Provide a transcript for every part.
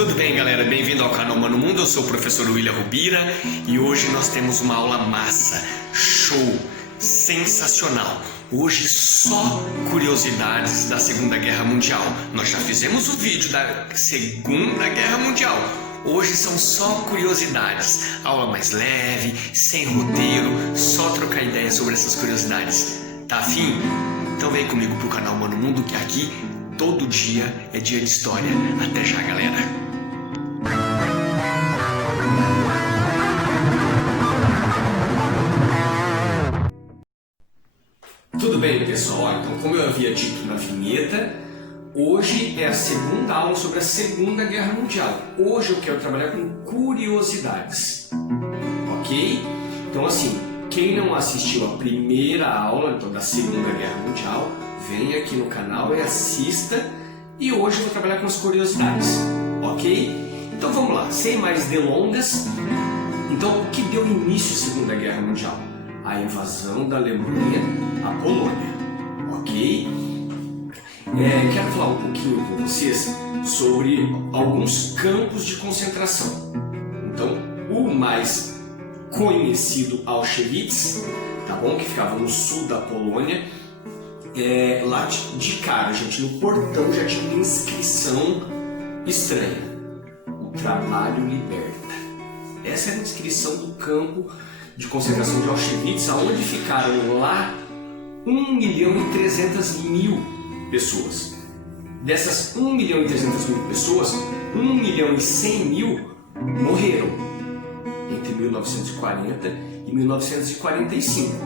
Tudo bem, galera? Bem-vindo ao canal Mano Mundo. Eu sou o professor William Rubira e hoje nós temos uma aula massa, show, sensacional. Hoje só curiosidades da Segunda Guerra Mundial. Nós já fizemos o vídeo da Segunda Guerra Mundial. Hoje são só curiosidades. Aula mais leve, sem roteiro, só trocar ideias sobre essas curiosidades. Tá afim? Então vem comigo pro canal Mano Mundo, que aqui todo dia é dia de história. Até já, galera! Tudo bem, pessoal? Então, como eu havia dito na vinheta, hoje é a segunda aula sobre a Segunda Guerra Mundial. Hoje eu quero trabalhar com curiosidades, ok? Então, assim, quem não assistiu a primeira aula então, da Segunda Guerra Mundial, vem aqui no canal e assista. E hoje eu vou trabalhar com as curiosidades, ok? Então vamos lá, sem mais delongas. Então, o que deu início à Segunda Guerra Mundial? A invasão da Alemanha à Polônia, ok? Quero falar um pouquinho com vocês sobre alguns campos de concentração. Então, o mais conhecido, Auschwitz, tá bom? Que ficava no sul da Polônia. Lá de cara, gente, no portão já tinha uma inscrição estranha: o trabalho liberta. Essa era a inscrição do campo de concentração de Auschwitz, onde ficaram lá 1.300.000 pessoas. Dessas 1.300.000 pessoas, 1.100.000 morreram entre 1940 e 1945.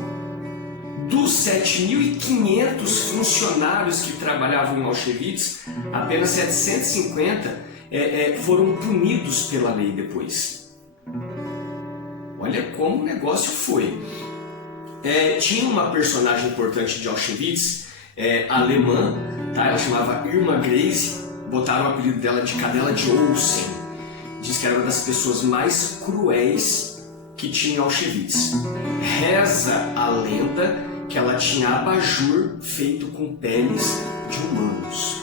Dos 7.500 funcionários que trabalhavam em Auschwitz, apenas 750 foram punidos pela lei depois. Olha como o negócio foi. Tinha uma personagem importante de Auschwitz, alemã, tá? Ela chamava Irma Grese, botaram o apelido dela de Cadela de Olsen. Diz que era uma das pessoas mais cruéis que tinha Auschwitz. Reza a lenda que ela tinha abajur feito com peles de humanos.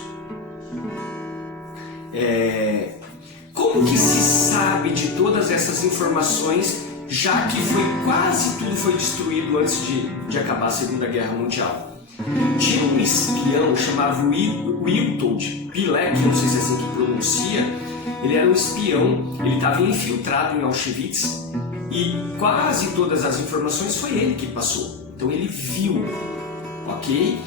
Como que se sabe de todas essas informações, já que quase tudo foi destruído antes de acabar a Segunda Guerra Mundial? Tinha um espião chamado Witold Pilek, não sei se é assim que pronuncia. Ele era um espião, ele estava infiltrado em Auschwitz e quase todas as informações foi ele que passou. Então ele viu, ok?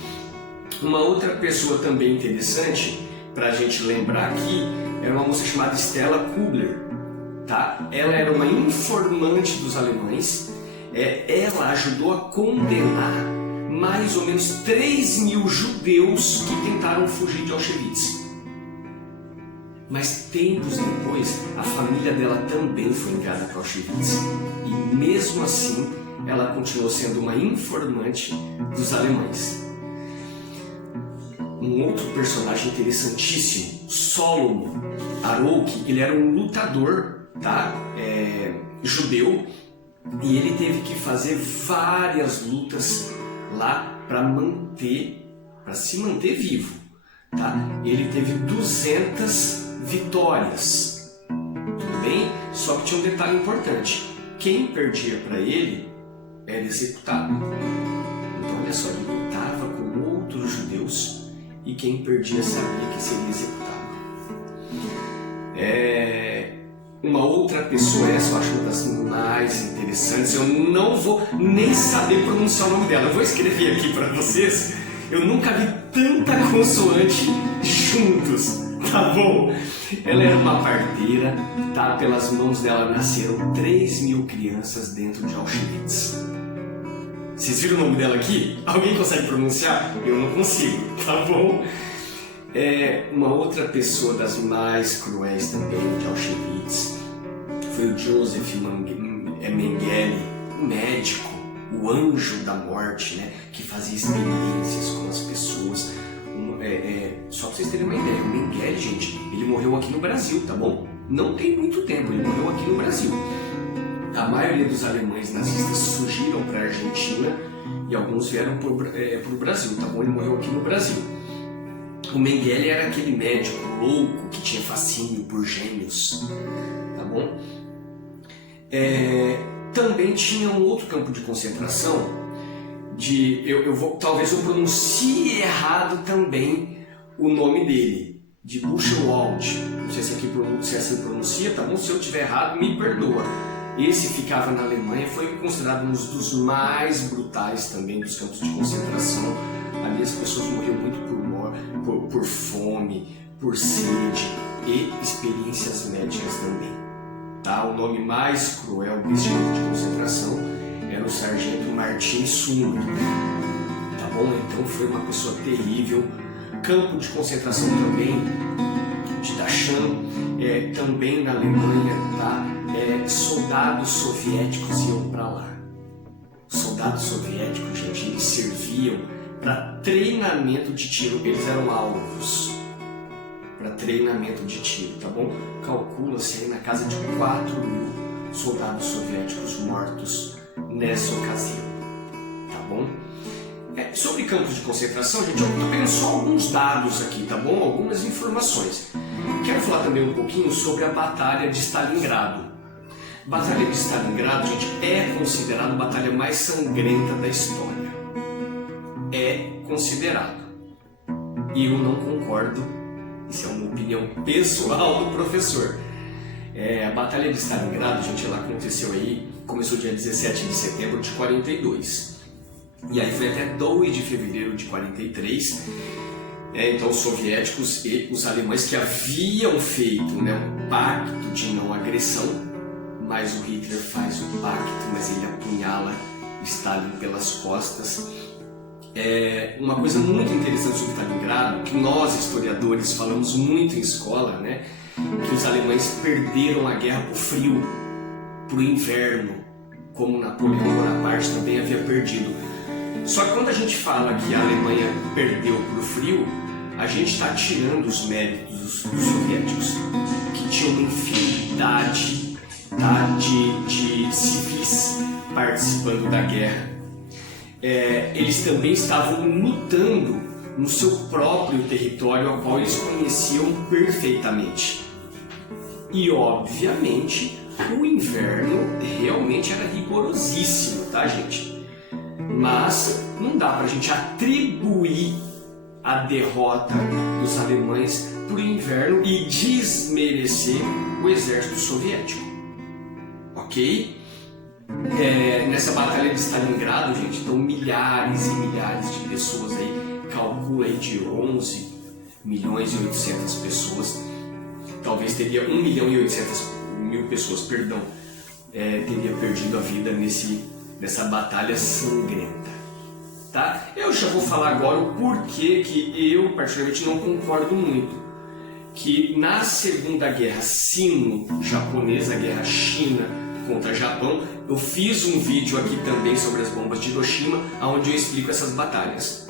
Uma outra pessoa também interessante para a gente lembrar aqui era uma moça chamada Stella Kubler, tá? Ela era uma informante dos alemães. Ela ajudou a condenar mais ou menos 3.000 judeus que tentaram fugir de Auschwitz. Mas tempos depois, a família dela também foi enviada para Auschwitz. E mesmo assim, ela continuou sendo uma informante dos alemães. Um outro personagem interessantíssimo, Solomon Arouki, ele era um lutador, tá? Judeu, e ele teve que fazer várias lutas lá para se manter vivo, tá? Ele teve 200 vitórias, tudo bem? Só que tinha um detalhe importante: quem perdia para ele era executado. Então olha só, ele lutava com outros judeus e quem perdia sabia que seria executado. Uma outra pessoa, essa eu acho uma das mais interessantes, eu não vou nem saber pronunciar o nome dela, eu vou escrever aqui para vocês. Eu nunca vi tanta consoante juntos, tá bom? Ela era uma parteira, tá? Pelas mãos dela nasceram 3.000 crianças dentro de Auschwitz. Vocês viram o nome dela aqui? Alguém consegue pronunciar? Eu não consigo, tá bom? Uma outra pessoa das mais cruéis também de Auschwitz foi o Joseph Mengele, um médico, o anjo da morte, né? Que fazia experiências com as pessoas. Só pra vocês terem uma ideia, o Mengele, gente, ele morreu aqui no Brasil, tá bom? Não tem muito tempo, ele morreu aqui no Brasil. A maioria dos alemães nazistas fugiram para a Argentina e alguns vieram pro Brasil, tá bom? Ele morreu aqui no Brasil. O Mengele era aquele médico louco que tinha fascínio por gênios, tá bom? Também tinha um outro campo de concentração talvez eu pronuncie errado também o nome dele, de Buchenwald. Não sei se assim pronuncia, tá bom? Se eu tiver errado, me perdoa. Esse ficava na Alemanha, foi considerado um dos mais brutais também dos campos de concentração. Ali as pessoas morriam muito por fome, por sede e experiências médicas também. Tá? O nome mais cruel desse campo de concentração era o sargento Martin Sumer. Tá bom? Então foi uma pessoa terrível. Campo de concentração também de Dachau, também na Alemanha, tá? Soldados soviéticos iam para lá. Soldados soviéticos, gente, eles serviam para treinamento de tiro, eles eram alvos para treinamento de tiro, tá bom? Calcula-se aí na casa de 4.000 soldados soviéticos mortos nessa ocasião, tá bom? Sobre campos de concentração, gente, eu estou pegando só alguns dados aqui, tá bom? Algumas informações. Quero falar também um pouquinho sobre a Batalha de Stalingrado. A Batalha de Stalingrado, gente, é considerada a batalha mais sangrenta da história. É considerado. E eu não concordo. Isso é uma opinião pessoal do professor. A Batalha de Stalingrado, gente, ela aconteceu aí, começou dia 17 de setembro de 42. E aí foi até 2 de fevereiro de 43. Então os soviéticos e os alemães que haviam feito, né, um pacto de não agressão, mas o Hitler faz o pacto, mas ele apunhala Stalin pelas costas. Uma coisa muito interessante sobre Stalingrado, que nós historiadores falamos muito em escola, né, que os alemães perderam a guerra para o frio, para o inverno, como Napoleão Bonaparte também havia perdido. Só que quando a gente fala que a Alemanha perdeu para o frio, a gente está tirando os méritos dos soviéticos, que tinham uma infinidade, tá, de civis participando da guerra. Eles também estavam lutando no seu próprio território, ao qual eles conheciam perfeitamente. E, obviamente, o inverno realmente era rigorosíssimo, tá, gente? Mas não dá pra gente atribuir a derrota dos alemães por inverno e desmerecer o exército soviético, ok? Nessa batalha de Stalingrado, gente, estão milhares e milhares de pessoas aí, calcula aí de 11 milhões e 800 pessoas, talvez teria 1 milhão e 800 mil pessoas, perdão, teria perdido a vida nessa batalha sangrenta, tá? Eu já vou falar agora o porquê que eu particularmente não concordo muito, que na Segunda Guerra Sino-Japonesa, a Guerra China contra Japão, eu fiz um vídeo aqui também sobre as bombas de Hiroshima, onde eu explico essas batalhas.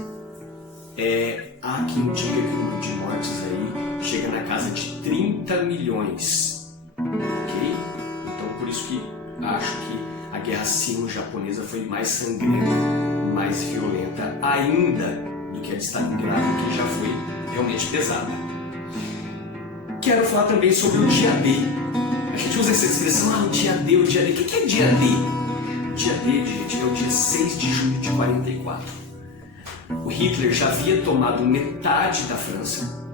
Há quem diga que o número de mortes aí chega na casa de 30 milhões, ok? Então por isso que acho que a guerra sino-japonesa foi mais sangrenta, mais violenta ainda do que a de Stalingrado, que já foi realmente pesada. Quero falar também sobre o dia D. A gente usa essa expressão, o dia D, o dia D. O que é dia D? O dia D, gente, é o dia 6 de junho de 44. O Hitler já havia tomado metade da França,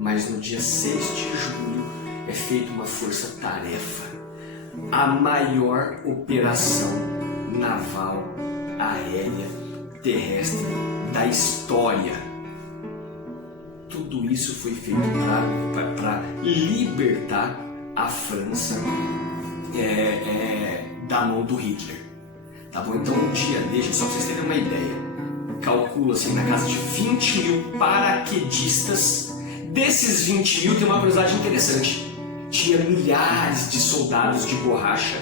mas no dia 6 de julho é feita uma força-tarefa, a maior operação naval, aérea, terrestre da história. Tudo isso foi feito para libertar a França da mão do Hitler. Tá bom? Então, um dia desse, só para vocês terem uma ideia, calcula-se na casa de 20 mil paraquedistas. Desses 20 mil, tem uma curiosidade interessante. Tinha milhares de soldados de borracha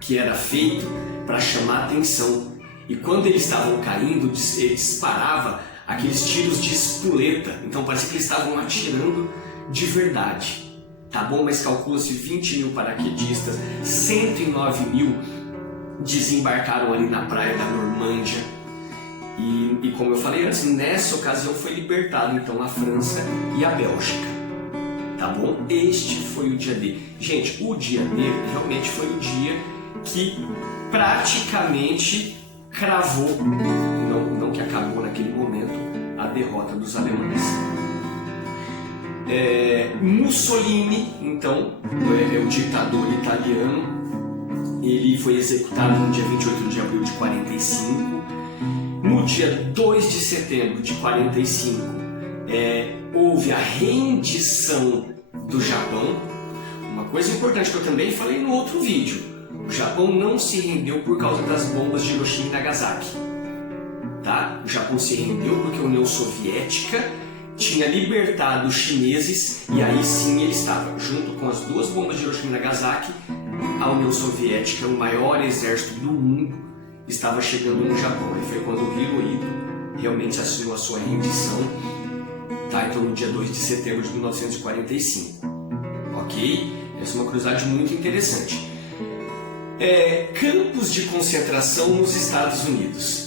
que era feito para chamar atenção. E quando eles estavam caindo, ele disparava aqueles tiros de espoleta. Então parecia que eles estavam atirando de verdade. Tá bom? Mas calcula-se 20 mil paraquedistas, 109 mil desembarcaram ali na praia da Normândia. E como eu falei antes, nessa ocasião foi libertado então a França e a Bélgica. Tá bom? Este foi o dia D. Gente, o dia D realmente foi o dia que praticamente cravou, não que acabou naquele momento, a derrota dos alemães. Mussolini, então, o ditador italiano, ele foi executado no dia 28 de abril de 45. No dia 2 de setembro de 45, houve a rendição do Japão. Uma coisa importante que eu também falei no outro vídeo: o Japão não se rendeu por causa das bombas de Hiroshima e Nagasaki. Tá? O Japão se rendeu porque a União Soviética tinha libertado os chineses, e aí sim ele estava, junto com as duas bombas de Hiroshima e Nagasaki, a União Soviética, o maior exército do mundo, estava chegando no Japão. E foi quando o Hirohito realmente assinou a sua rendição, tá? Então no dia 2 de setembro de 1945. Ok? Essa é uma curiosidade muito interessante. Campos de concentração nos Estados Unidos.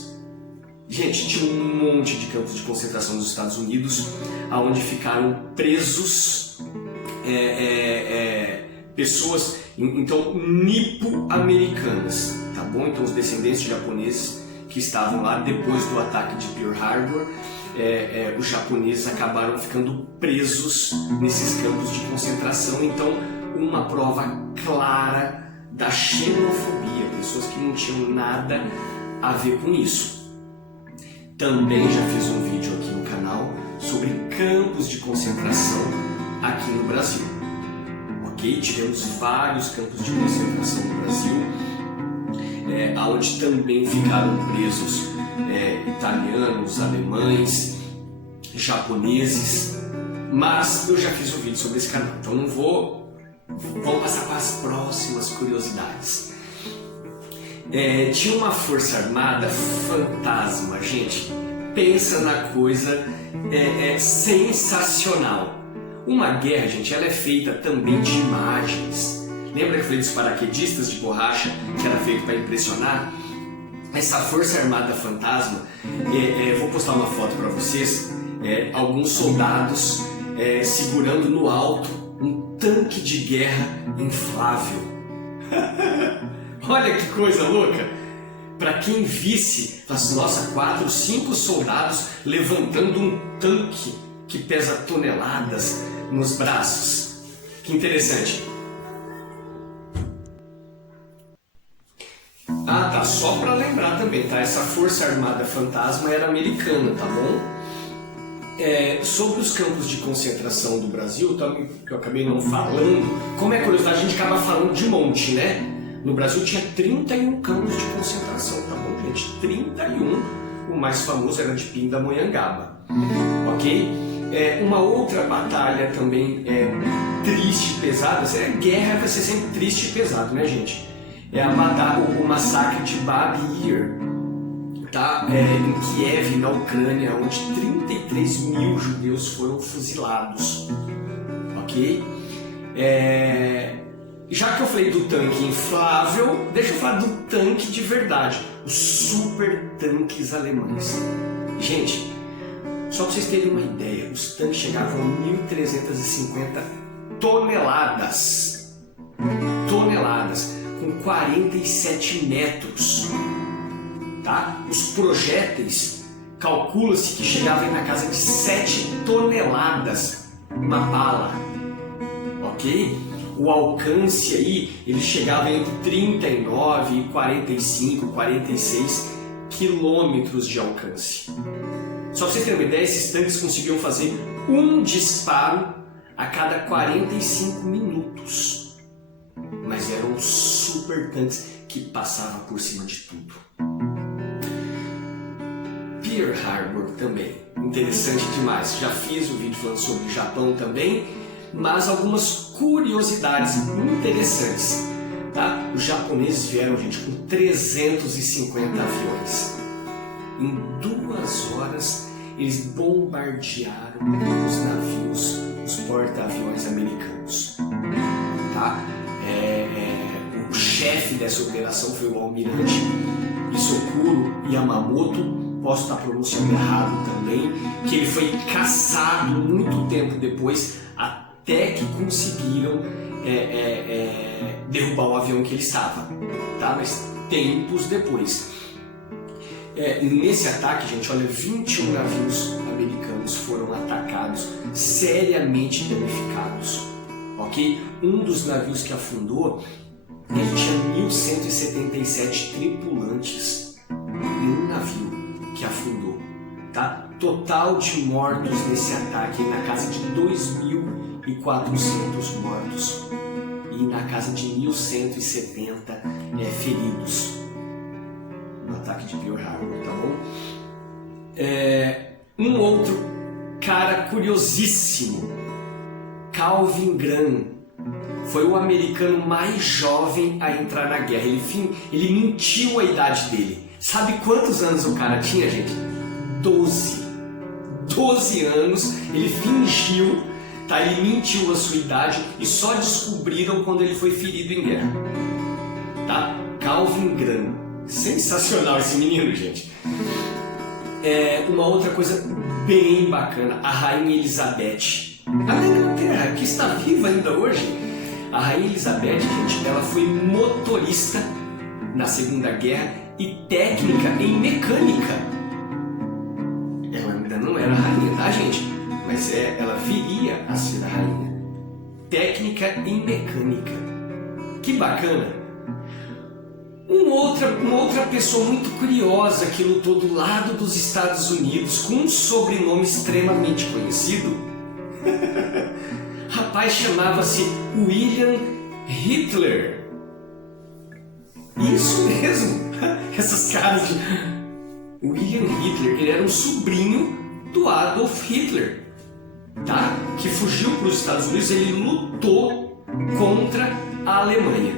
Gente, tinha um monte de campos de concentração nos Estados Unidos, onde ficaram presos pessoas, então, nipo-americanas, tá bom? Então, os descendentes de japoneses que estavam lá depois do ataque de Pearl Harbor, os japoneses acabaram ficando presos nesses campos de concentração. Então, uma prova clara da xenofobia, pessoas que não tinham nada a ver com isso. Também já fiz um vídeo aqui no canal sobre campos de concentração aqui no Brasil. Ok? Tivemos vários campos de concentração no Brasil, onde também ficaram presos italianos, alemães, japoneses, mas eu já fiz um vídeo sobre esse canal, então não vou. Vamos passar para as próximas curiosidades. Tinha uma força armada fantasma, gente. Pensa na coisa sensacional. Uma guerra, gente, ela é feita também de imagens. Lembra que eu falei dos paraquedistas de borracha, que era feito para impressionar? Essa força armada fantasma, vou postar uma foto para vocês, alguns soldados segurando no alto um tanque de guerra inflável. Olha que coisa louca! Para quem visse, nossa, 4, 5 soldados levantando um tanque que pesa toneladas nos braços. Que interessante. Ah, tá, só para lembrar também, tá? Essa Força Armada Fantasma era americana, tá bom? Sobre os campos de concentração do Brasil, que eu acabei não falando, como é curiosidade, a gente acaba falando de monte, né? No Brasil tinha 31 campos de concentração, tá bom, gente? 31. O mais famoso era de Pindamonhangaba, ok? Uma outra batalha também triste e pesada. Guerra vai ser sempre triste e pesado, né, gente? O massacre de Bab Yar, tá? Em Kiev, na Ucrânia, onde 33 mil judeus foram fuzilados, ok? Já que eu falei do tanque inflável, deixa eu falar do tanque de verdade, os super tanques alemães. Gente, só para vocês terem uma ideia, os tanques chegavam a 1.350 toneladas, com 47 metros, tá? Os projéteis, calcula-se que chegavam na casa de 7 toneladas uma bala, ok? O alcance aí, ele chegava entre 39 e 45, 46 quilômetros de alcance. Só para vocês terem uma ideia, esses tanques conseguiam fazer um disparo a cada 45 minutos. Mas eram super tanques que passavam por cima de tudo. Pearl Harbor também, interessante demais. Já fiz um vídeo falando sobre o Japão também, mas algumas curiosidades interessantes, tá? Os japoneses vieram, gente, com 350 aviões. Em 2 horas, eles bombardearam os navios, os porta-aviões americanos, tá? O chefe dessa operação foi o almirante Isokuro Yamamoto, posso estar pronunciando errado também, que ele foi caçado muito tempo depois, até que conseguiram derrubar o avião que ele estava, tá? Mas tempos depois. Nesse ataque, gente, olha, 21 navios americanos foram atacados, seriamente danificados, ok? Um dos navios que afundou, ele tinha 1.177 tripulantes em um navio que afundou, tá? Total de mortos nesse ataque na casa de 2.400 mortos e na casa de 1.170 feridos no ataque de Pearl Harbor, tá bom? Um outro cara curiosíssimo, Calvin Graham, foi o americano mais jovem a entrar na guerra. Ele mentiu a idade dele. Sabe quantos anos o cara tinha, gente? 12 anos, ele fingiu, tá? Ele mentiu a sua idade e só descobriram quando ele foi ferido em guerra, tá? Calvin Graham, sensacional esse menino, gente. Uma outra coisa bem bacana, a Rainha Elizabeth, a da Inglaterra, que está viva ainda hoje. A Rainha Elizabeth, gente, ela foi motorista na Segunda Guerra e técnica em mecânica. Ela ainda não era rainha, tá, gente? Mas ela viria a ser a rainha. Técnica em mecânica. Que bacana! Uma outra pessoa muito curiosa que lutou do lado dos Estados Unidos com um sobrenome extremamente conhecido. Rapaz, chamava-se William Hitler. Isso mesmo! Essas caras de... William Hitler, ele era um sobrinho do Adolf Hitler, tá? Que fugiu para os Estados Unidos, ele lutou contra a Alemanha.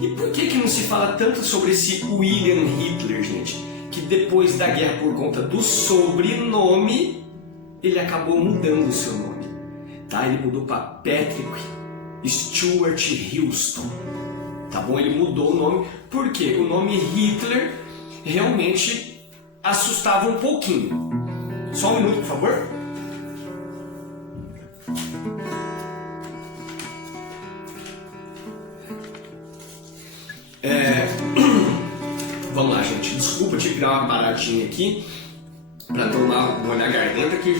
E por que não se fala tanto sobre esse William Hitler, gente? Que depois da guerra, por conta do sobrenome, ele acabou mudando o seu nome, tá? Ele mudou para Patrick Stuart Houston, tá bom? Ele mudou o nome porque o nome Hitler realmente assustava um pouquinho. Só um minuto, por favor. Vamos lá, gente. Desculpa, tive que dar uma paradinha aqui para molhar a garganta aqui.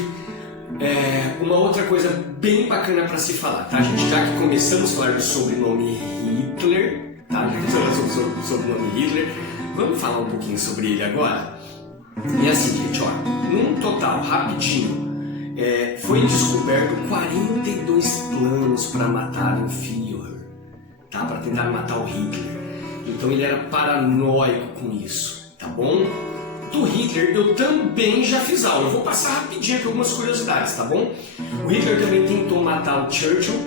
Uma outra coisa bem bacana para se falar, tá, gente? Já que começamos a falar do sobrenome Hitler, tá? Já que falamos sobre o sobrenome Hitler, vamos falar um pouquinho sobre ele agora. E é o seguinte, ó, num total, rapidinho, foi descoberto 42 planos para matar o Führer, tá? Para tentar matar o Hitler. Então ele era paranoico com isso, tá bom? Do Hitler eu também já fiz aula, eu vou passar rapidinho aqui algumas curiosidades, tá bom? O Hitler também tentou matar o Churchill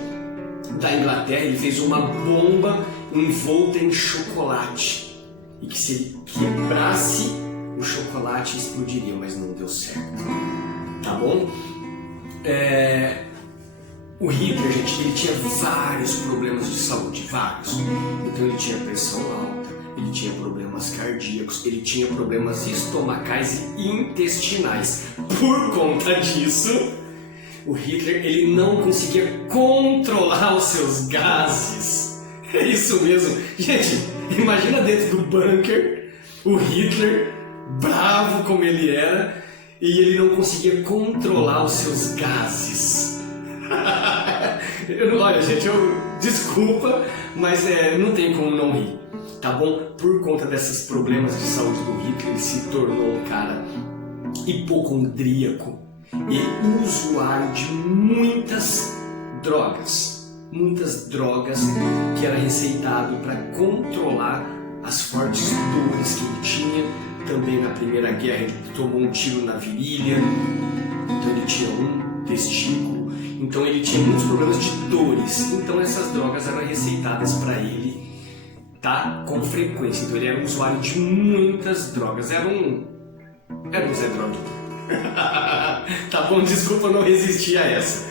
da Inglaterra, ele fez uma bomba envolta em chocolate e que se ele quebrasse o chocolate explodiria, mas não deu certo, tá bom? O Hitler, gente, ele tinha vários problemas de saúde, vários. Então ele tinha pressão alta, ele tinha problemas cardíacos, ele tinha problemas estomacais e intestinais. Por conta disso, o Hitler, ele não conseguia controlar os seus gases. É isso mesmo. Gente, imagina dentro do bunker, o Hitler, bravo como ele era, e ele não conseguia controlar os seus gases. Olha, gente, desculpa, mas não tem como não rir, tá bom? Por conta desses problemas de saúde do Hitler, ele se tornou um cara hipocondríaco e usuário de muitas drogas que era receitado para controlar as fortes dores que ele tinha. Também na Primeira Guerra ele tomou um tiro na virilha, então ele tinha um testículo. Então ele tinha muitos problemas de dores, então essas drogas eram receitadas para ele, tá? Com frequência. Então ele era um usuário de muitas drogas, era um Zé Droguinha. Tá bom, desculpa, não resistir a essa.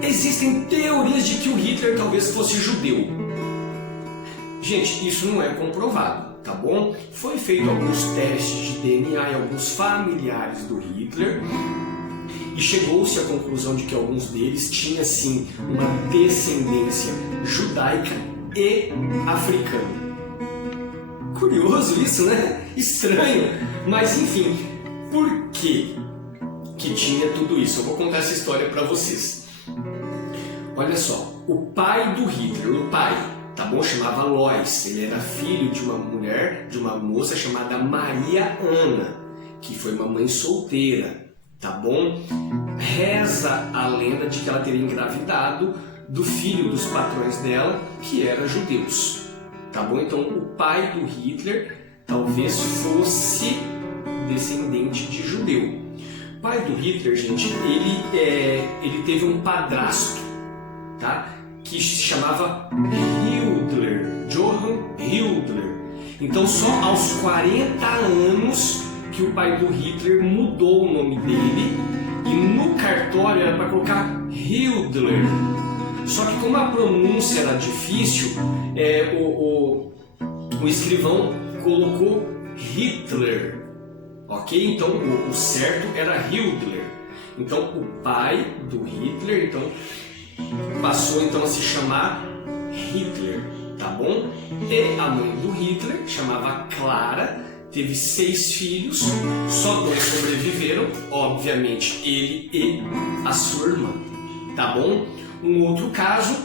Existem teorias de que o Hitler talvez fosse judeu. Gente, isso não é comprovado, tá bom? Foi feito alguns testes de DNA em alguns familiares do Hitler e chegou-se à conclusão de que alguns deles tinham sim uma descendência judaica e africana. Curioso isso, né? Estranho, mas enfim, por que tinha tudo isso? Eu vou contar essa história para vocês. Olha só, o pai do Hitler, o pai, tá bom? Chamava Lois. Ele era filho de uma mulher, de uma moça chamada Maria Ana, que foi uma mãe solteira, tá bom? Reza a lenda de que ela teria engravidado do filho dos patrões dela, que eram judeus, tá bom? Então o pai do Hitler talvez fosse descendente de judeu. O pai do Hitler, gente, ele teve um padrasto, tá? Que se chamava Hildler, Johann Hildler. Então só aos 40 anos que o pai do Hitler mudou o nome dele e no cartório era para colocar Hildler. Só que como a pronúncia era difícil, o escrivão colocou Hitler, ok? Então o certo era Hildler. Então o pai do Hitler passou então a se chamar Hitler, tá bom? E a mãe do Hitler chamava Clara, teve 6 filhos, só 2 sobreviveram, obviamente ele e a sua irmã, tá bom? Um outro caso,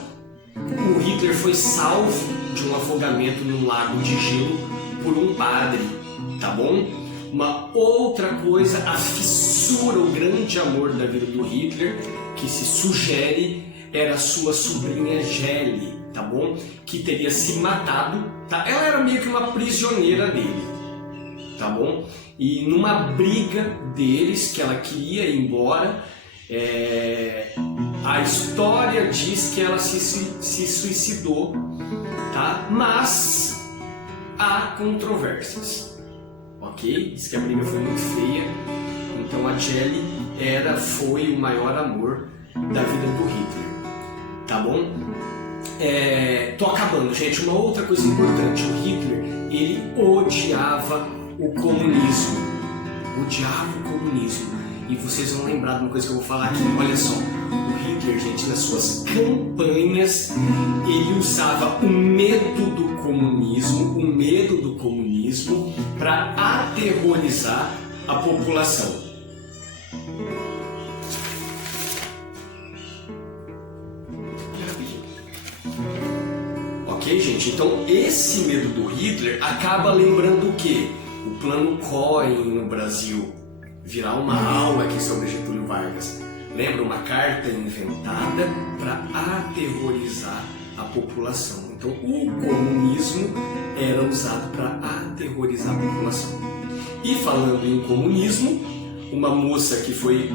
o Hitler foi salvo de um afogamento num lago de gelo por um padre, tá bom? Uma outra coisa, a fissura, o grande amor da vida do Hitler, que se sugere, era sua sobrinha Geli, tá bom? Que teria se matado, tá? Ela era meio que uma prisioneira dele, tá bom? E numa briga deles, que ela queria ir embora, a história diz que ela se suicidou, tá? Mas há controvérsias, ok? Diz que a briga foi muito feia, então a Geli foi o maior amor da vida do Hitler, tá bom? Tô acabando, gente. Uma outra coisa importante, o Hitler, ele odiava o comunismo, e vocês vão lembrar de uma coisa que eu vou falar aqui. Olha só, o Hitler, gente, nas suas campanhas, ele usava o medo do comunismo para aterrorizar a população. Ok, gente? Então esse medo do Hitler acaba lembrando o quê? O plano Cohen no Brasil. Virar uma aula aqui sobre Getúlio Vargas. Lembra? Uma carta inventada para aterrorizar a população. Então o comunismo era usado para aterrorizar a população. E falando em comunismo, uma moça que foi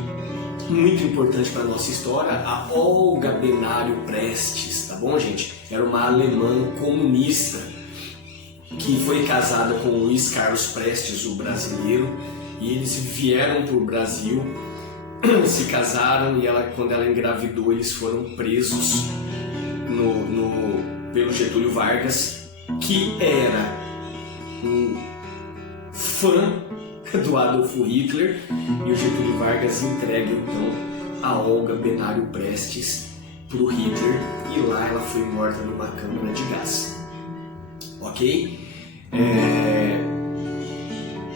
muito importante para a nossa história, a Olga Benário Prestes, tá bom, gente? Era uma alemã comunista que foi casada com o Luiz Carlos Prestes, o brasileiro, e eles vieram para o Brasil, se casaram, e quando ela engravidou, eles foram presos pelo Getúlio Vargas, que era um fã do Adolfo Hitler, e o Getúlio Vargas entrega então a Olga Benário Prestes para o Hitler, e lá ela foi morta numa câmara de gás. Ok?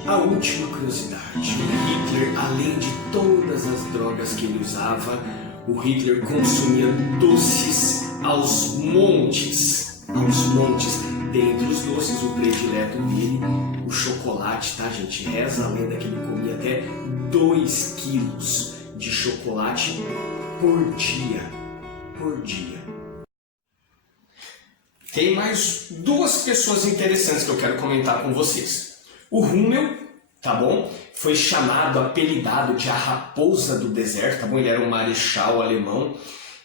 A última curiosidade, o Hitler, além de todas as drogas que ele usava, o Hitler consumia doces aos montes. Dentre os doces, o predileto dele, o chocolate, tá, gente? Reza a lenda que ele comia até 2 quilos de chocolate por dia. Tem mais 2 pessoas interessantes que eu quero comentar com vocês. O Rommel, tá bom? Foi apelidado de a Raposa do Deserto, tá bom? Ele era um marechal alemão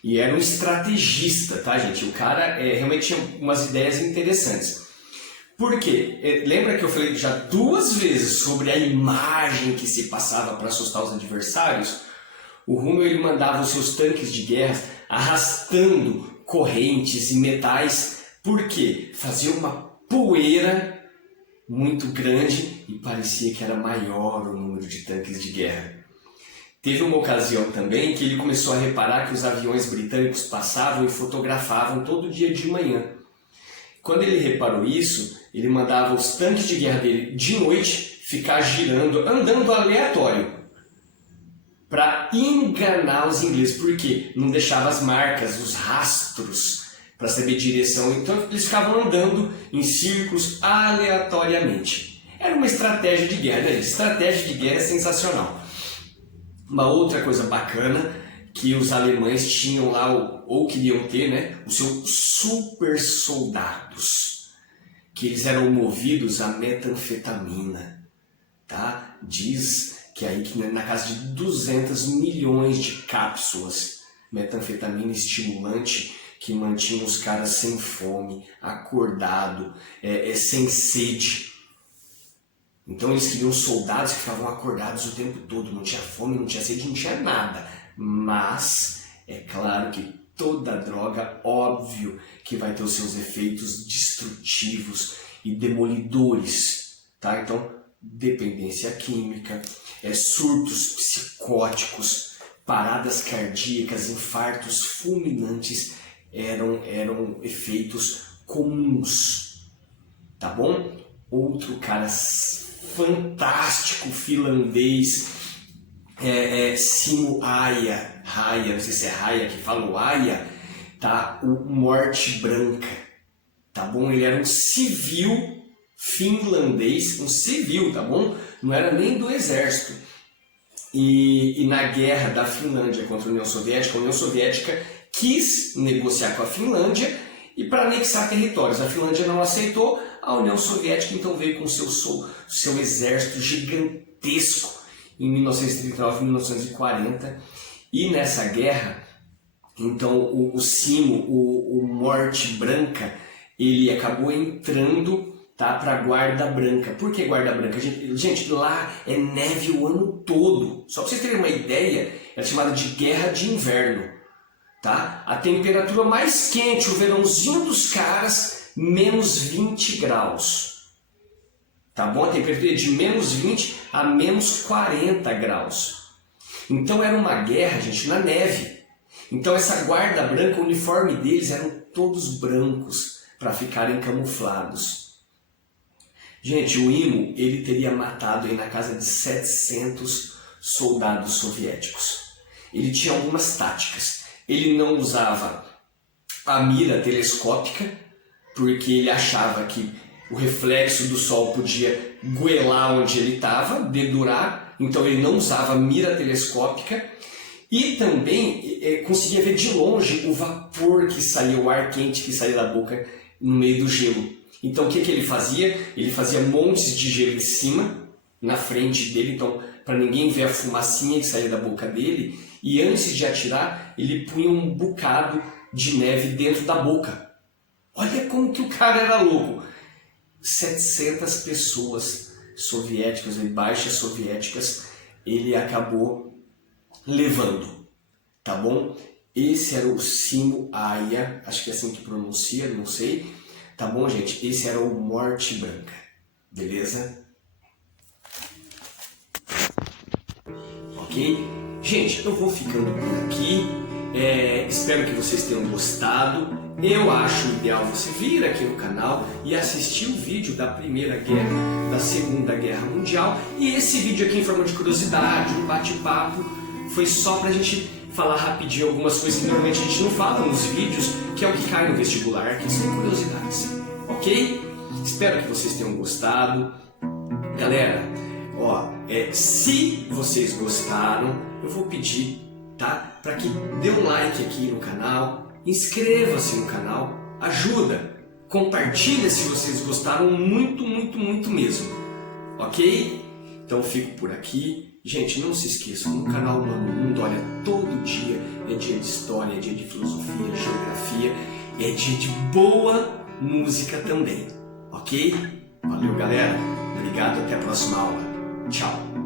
e era um estrategista, tá, gente? O cara realmente tinha umas ideias interessantes. Por quê? Lembra que eu falei já 2 vezes sobre a imagem que se passava para assustar os adversários? O Rommel, ele mandava os seus tanques de guerra arrastando correntes e metais. Por quê? Fazia uma poeira muito grande e parecia que era maior o número de tanques de guerra. Teve uma ocasião também que ele começou a reparar que os aviões britânicos passavam e fotografavam todo dia de manhã. Quando ele reparou isso, ele mandava os tanques de guerra dele de noite ficar girando, andando aleatório, para enganar os ingleses, porque não deixava as marcas, os rastros, para saber direção. Então eles ficavam andando em círculos aleatoriamente. Era uma estratégia de guerra, né? Estratégia de guerra é sensacional. Uma outra coisa bacana que os alemães tinham lá, ou queriam ter, né? Os seus super soldados, que eles eram movidos a metanfetamina, tá? Diz que aí que na casa de 200 milhões de cápsulas, metanfetamina estimulante, que mantinha os caras sem fome, acordado, sem sede. Então eles queriam soldados que ficavam acordados o tempo todo, não tinha fome, não tinha sede, não tinha nada. Mas é claro que toda droga, óbvio, que vai ter os seus efeitos destrutivos e demolidores, tá? Então, dependência química, surtos psicóticos, paradas cardíacas, infartos fulminantes eram efeitos comuns, tá bom? Outro cara fantástico finlandês, Simo Aia, não sei se é Raia que fala o Aia, tá? O Morte Branca, tá bom? Ele era um civil finlandês, um civil, tá bom? Não era nem do exército. E na guerra da Finlândia contra a União Soviética quis negociar com a Finlândia e para anexar territórios. A Finlândia não aceitou, a União Soviética então veio com seu exército gigantesco em 1939 e 1940. E nessa guerra, então o Simo, o Morte Branca, ele acabou entrando, tá, para a Guarda Branca. Por que Guarda Branca? Gente, lá é neve o ano todo. Só para vocês terem uma ideia, é chamada de Guerra de Inverno. Tá? A temperatura mais quente, o verãozinho dos caras, menos 20 graus. Tá bom? A temperatura é de menos 20 a menos 40 graus. Então era uma guerra, gente, na neve. Então essa Guarda Branca, o uniforme deles eram todos brancos para ficarem camuflados. Gente, o Imo, ele teria matado aí na casa de 700 soldados soviéticos. Ele tinha algumas táticas. Ele não usava a mira telescópica, porque ele achava que o reflexo do sol podia goelar onde ele estava, dedurar. Então ele não usava mira telescópica. E também conseguia ver de longe o vapor que saía, o ar quente que saía da boca no meio do gelo. Então o que ele fazia? Ele fazia montes de gelo em cima, na frente dele, então para ninguém ver a fumacinha que saía da boca dele. E antes de atirar, ele punha um bocado de neve dentro da boca. Olha como que o cara era louco. 700 pessoas soviéticas, baixas soviéticas, ele acabou levando, tá bom? Esse era o Simo Aia, acho que é assim que pronuncia, não sei. Tá bom, gente? Esse era o Morte Branca, beleza? Ok? Gente, eu vou ficando por aqui. Espero que vocês tenham gostado. Eu acho ideal você vir aqui no canal e assistir o vídeo da Primeira Guerra, da Segunda Guerra Mundial. E esse vídeo aqui em forma de curiosidade, um bate-papo, foi só pra gente falar rapidinho algumas coisas que normalmente a gente não fala nos vídeos, que é o que cai no vestibular, que são curiosidades. Ok? Espero que vocês tenham gostado. Galera, se vocês gostaram, eu vou pedir, tá, para que dê um like aqui no canal, inscreva-se no canal, ajuda, compartilha se vocês gostaram muito, muito, muito mesmo, ok? Então fico por aqui. Gente, não se esqueçam, no canal Mano Mundo, olha, todo dia é dia de história, é dia de filosofia, geografia, é dia de boa música também, ok? Valeu, galera, obrigado, até a próxima aula, tchau!